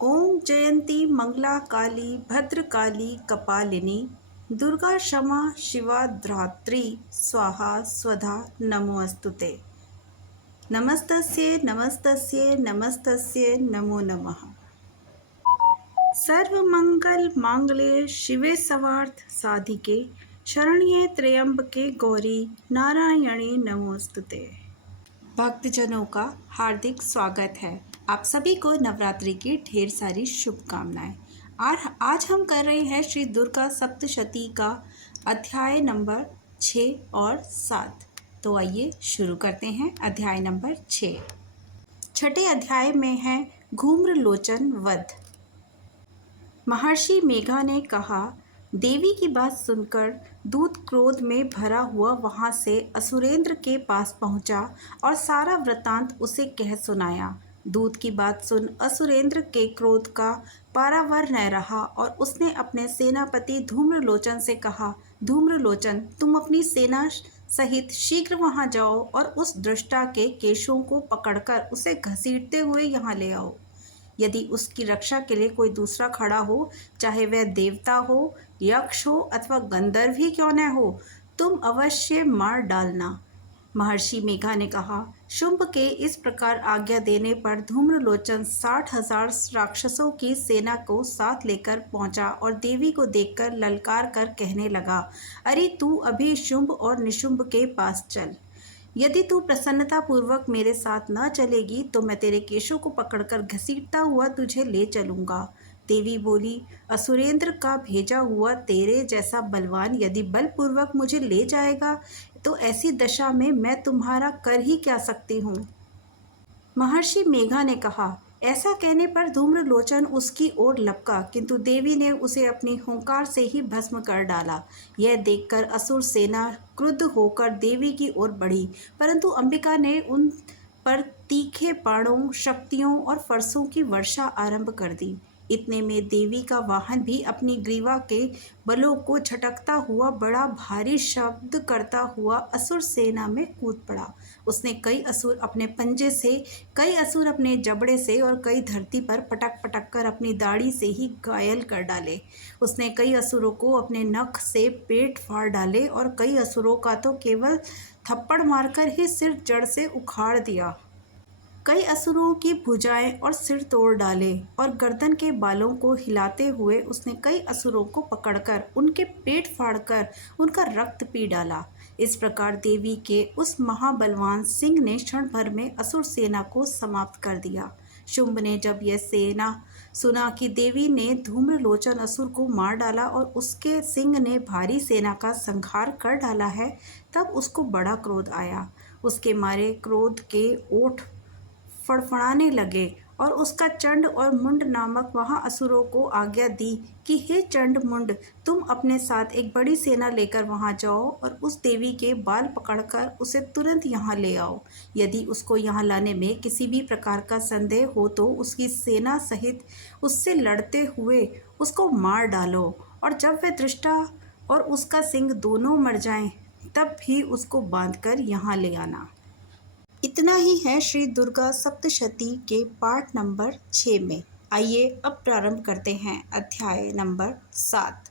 ओम जयंती मंगला काली भद्रकाली कपालिनी दुर्गा क्षमा शिवा धात्री स्वाहा स्वधा नमोस्तुते। नमस्तस्ये नमस्तस्ये नमस्तस्ये नमो नमः। सर्वमंगल मांगल्ये शिवे सर्वार्थ साधिके शरण्ये त्र्यंबके गौरी नारायणी नमोस्तुते। भक्तजनों का हार्दिक स्वागत है। आप सभी को नवरात्रि की ढेर सारी शुभकामनाएं। और आज हम कर रहे हैं श्री दुर्गा सप्तशती का अध्याय नंबर 6 और 7। तो आइए शुरू करते हैं। अध्याय नंबर 6। छठे अध्याय में है घूम्रलोचन वध। महर्षि मेघा ने कहा, देवी की बात सुनकर दूत क्रोध में भरा हुआ वहां से असुरेंद्र के पास पहुंचा और सारा वृतांत उसे कह सुनाया। दूत की बात सुन असुरेंद्र के क्रोध का पारावार न रहा और उसने अपने सेनापति धूम्रलोचन से कहा, धूम्रलोचन, तुम अपनी सेना सहित शीघ्र वहां जाओ और उस दृष्टा के केशों को पकड़कर उसे घसीटते हुए यहाँ ले आओ। यदि उसकी रक्षा के लिए कोई दूसरा खड़ा हो, चाहे वह देवता हो, यक्ष हो अथवा गंधर्व ही क्यों न हो, तुम अवश्य मार डालना। महर्षि मेघा ने कहा। शुंभ के इस प्रकार आज्ञा देने पर धूम्रलोचन 60,000 राक्षसों की सेना को साथ लेकर पहुंचा और देवी को देखकर ललकार कर कहने लगा, अरे तू अभी शुंभ और निशुंभ के पास चल। यदि तू प्रसन्नता पूर्वक मेरे साथ न चलेगी तो मैं तेरे केशों को पकड़कर घसीटता हुआ तुझे ले चलूंगा। देवी बोली, असुरेंद्र का भेजा हुआ तेरे जैसा बलवान यदि बलपूर्वक मुझे ले जाएगा तो ऐसी दशा में मैं तुम्हारा कर ही क्या सकती हूँ। महर्षि मेघा ने कहा। ऐसा कहने पर धूम्रलोचन उसकी ओर लपका, किंतु देवी ने उसे अपनी हुंकार से ही भस्म कर डाला। यह देखकर असुर सेना क्रुद्ध होकर देवी की ओर बढ़ी, परंतु अंबिका ने उन पर तीखे बाणों, शक्तियों और फरसों की वर्षा आरंभ कर दी। इतने में देवी का वाहन भी अपनी ग्रीवा के बलों को झटकता हुआ बड़ा भारी शब्द करता हुआ असुर सेना में कूद पड़ा। उसने कई असुर अपने पंजे से, कई असुर अपने जबड़े से और कई धरती पर पटक पटक कर अपनी दाढ़ी से ही घायल कर डाले। उसने कई असुरों को अपने नख से पेट फाड़ डाले और कई असुरों का तो केवल थप्पड़ मारकर ही सिर जड़ से उखाड़ दिया। कई असुरों की भुजाएं और सिर तोड़ डाले और गर्दन के बालों को हिलाते हुए उसने कई असुरों को पकड़कर उनके पेट फाड़कर उनका रक्त पी डाला। इस प्रकार देवी के उस महाबलवान सिंह ने क्षण भर में असुर सेना को समाप्त कर दिया। शुंभ ने जब यह सेना सुना कि देवी ने धूम्रलोचन असुर को मार डाला और उसके सिंह ने भारी सेना का संहार कर डाला है, तब उसको बड़ा क्रोध आया। उसके मारे क्रोध के ओठ फड़फड़ाने लगे और उसका चंड और मुंड नामक वहां असुरों को आज्ञा दी कि हे चंड मुंड, तुम अपने साथ एक बड़ी सेना लेकर वहां जाओ और उस देवी के बाल पकड़कर उसे तुरंत यहाँ ले आओ। यदि उसको यहाँ लाने में किसी भी प्रकार का संदेह हो तो उसकी सेना सहित उससे लड़ते हुए उसको मार डालो और जब वह दृष्टा और उसका सिंह दोनों मर जाएं, तब भी उसको बांधकर यहाँ ले आना। इतना ही है श्री दुर्गा सप्तशती के पाठ नंबर 6 में। आइए अब प्रारंभ करते हैं अध्याय नंबर 7।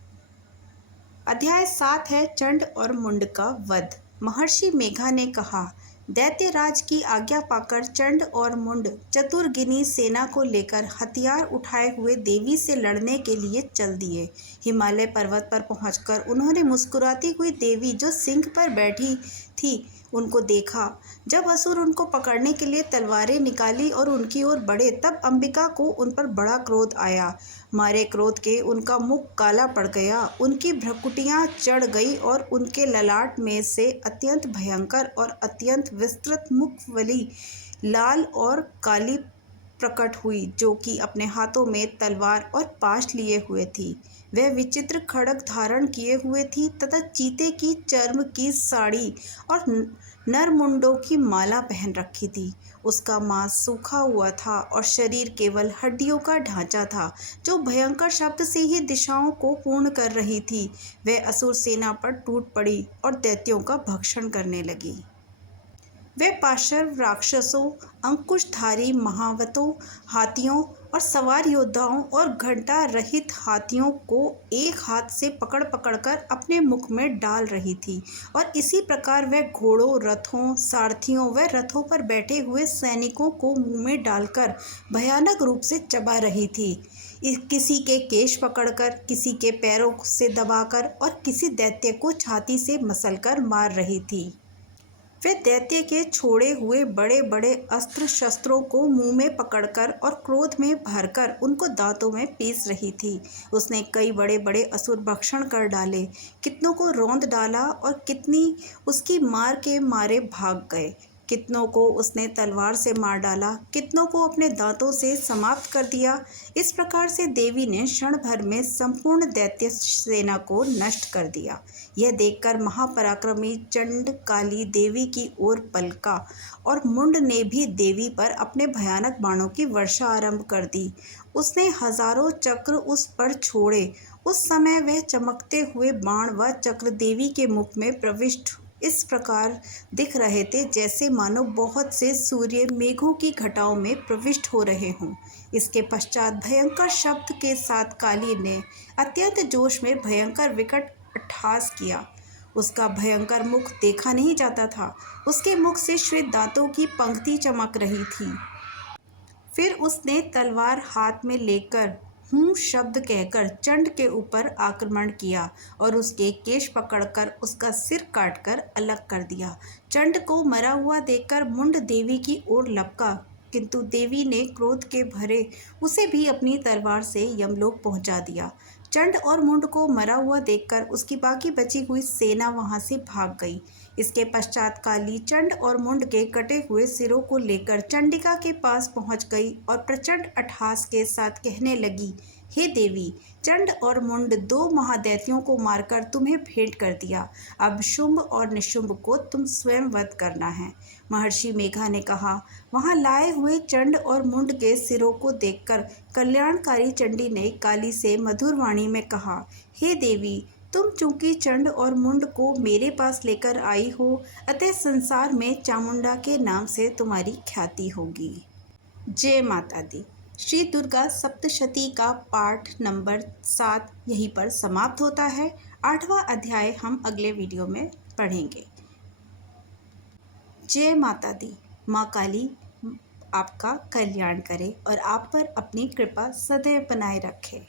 अध्याय 7 है चंड और मुंड का वध। महर्षि मेघा ने कहा, दैत्यराज की आज्ञा पाकर चंड और मुंड चतुर्गिनी सेना को लेकर हथियार उठाए हुए देवी से लड़ने के लिए चल दिए। हिमालय पर्वत पर पहुंचकर उन्होंने मुस्कुराती हुई देवी जो सिंह पर बैठी थी उनको देखा। जब असुर उनको पकड़ने के लिए तलवारें निकाली और उनकी ओर बढ़े, तब अंबिका को उन पर बड़ा क्रोध आया। मारे क्रोध के उनका मुख काला पड़ गया, उनकी भ्रुकुटियां चढ़ गई और उनके ललाट में से अत्यंत भयंकर और अत्यंत विस्तृत मुखवली लाल और काली प्रकट हुई, जो कि अपने हाथों में तलवार और पाश लिए हुए थी। वह विचित्र खड्ग धारण किए हुए थी तथा चीते की चर्म की साड़ी और नरमुंडों की माला पहन रखी थी। उसका मांस सूखा हुआ था और शरीर केवल हड्डियों का ढांचा था, जो भयंकर शब्द से ही दिशाओं को पूर्ण कर रही थी। वह असुर सेना पर टूट पड़ी और दैत्यों का भक्षण करने लगी। वे पाशर राक्षसों, अंकुशधारी महावतों, हाथियों और सवार योद्धाओं और घंटा रहित हाथियों को एक हाथ से पकड़ पकड़ कर अपने मुख में डाल रही थी, और इसी प्रकार वह घोड़ों, रथों, सारथियों व रथों पर बैठे हुए सैनिकों को मुंह में डालकर भयानक रूप से चबा रही थी। किसी के केश पकड़कर, किसी के पैरों से दबाकर और किसी दैत्य को छाती से मसलकर मार रही थी। वे दैत्य के छोड़े हुए बड़े बड़े अस्त्र शस्त्रों को मुंह में पकड़कर और क्रोध में भरकर उनको दांतों में पीस रही थी। उसने कई बड़े बड़े असुर भक्षण कर डाले, कितनों को रौंद डाला और कितनी उसकी मार के मारे भाग गए। कितनों को उसने तलवार से मार डाला, कितनों को अपने दांतों से समाप्त कर दिया। इस प्रकार से देवी ने क्षण भर में संपूर्ण दैत्य सेना को नष्ट कर दिया। यह देखकर महापराक्रमी चंड काली देवी की ओर पलका, और मुंड ने भी देवी पर अपने भयानक बाणों की वर्षा आरंभ कर दी। उसने हजारों चक्र उस पर छोड़े। उस समय वह चमकते हुए बाण व चक्र देवी के मुख में प्रविष्ट इस प्रकार दिख रहे थे, जैसे मानो बहुत से सूर्य मेघों की घटाओं में प्रविष्ट हो रहे हों। इसके पश्चात भयंकर शब्द के साथ काली ने अत्यंत जोश में भयंकर विकट अट्टहास किया। उसका भयंकर मुख देखा नहीं जाता था। उसके मुख से श्वेत दांतों की पंक्ति चमक रही थी। फिर उसने तलवार हाथ में लेकर हूँ शब्द कहकर चंड के ऊपर आक्रमण किया और उसके केश पकड़कर उसका सिर काटकर अलग कर दिया। चंड को मरा हुआ देखकर मुंड देवी की ओर लपका, किंतु देवी ने क्रोध के भरे उसे भी अपनी तलवार से यमलोक पहुंचा दिया। चंड और मुंड को मरा हुआ देखकर उसकी बाकी बची हुई सेना वहां से भाग गई। इसके पश्चात काली चंड और मुंड के कटे हुए सिरों को लेकर चंडिका के पास पहुंच गई और प्रचंड अट्टहास के साथ कहने लगी, हे देवी, चंड और मुंड दो महादैत्यों को मारकर तुम्हें भेंट कर दिया। अब शुंभ और निशुंभ को तुम स्वयं वध करना है। महर्षि मेघा ने कहा। वहां लाए हुए चंड और मुंड के सिरों को देखकर कल्याणकारी चंडी ने काली से मधुर वाणी में कहा, हे देवी, तुम चूंकि चंड और मुंड को मेरे पास लेकर आई हो, अतः संसार में चामुंडा के नाम से तुम्हारी ख्याति होगी। जय माता दी। श्री दुर्गा सप्तशती का पाठ नंबर 7 यहीं पर समाप्त होता है। 8वां अध्याय हम अगले वीडियो में पढ़ेंगे। जय माता दी। माँ काली आपका कल्याण करे और आप पर अपनी कृपा सदैव बनाए रखे।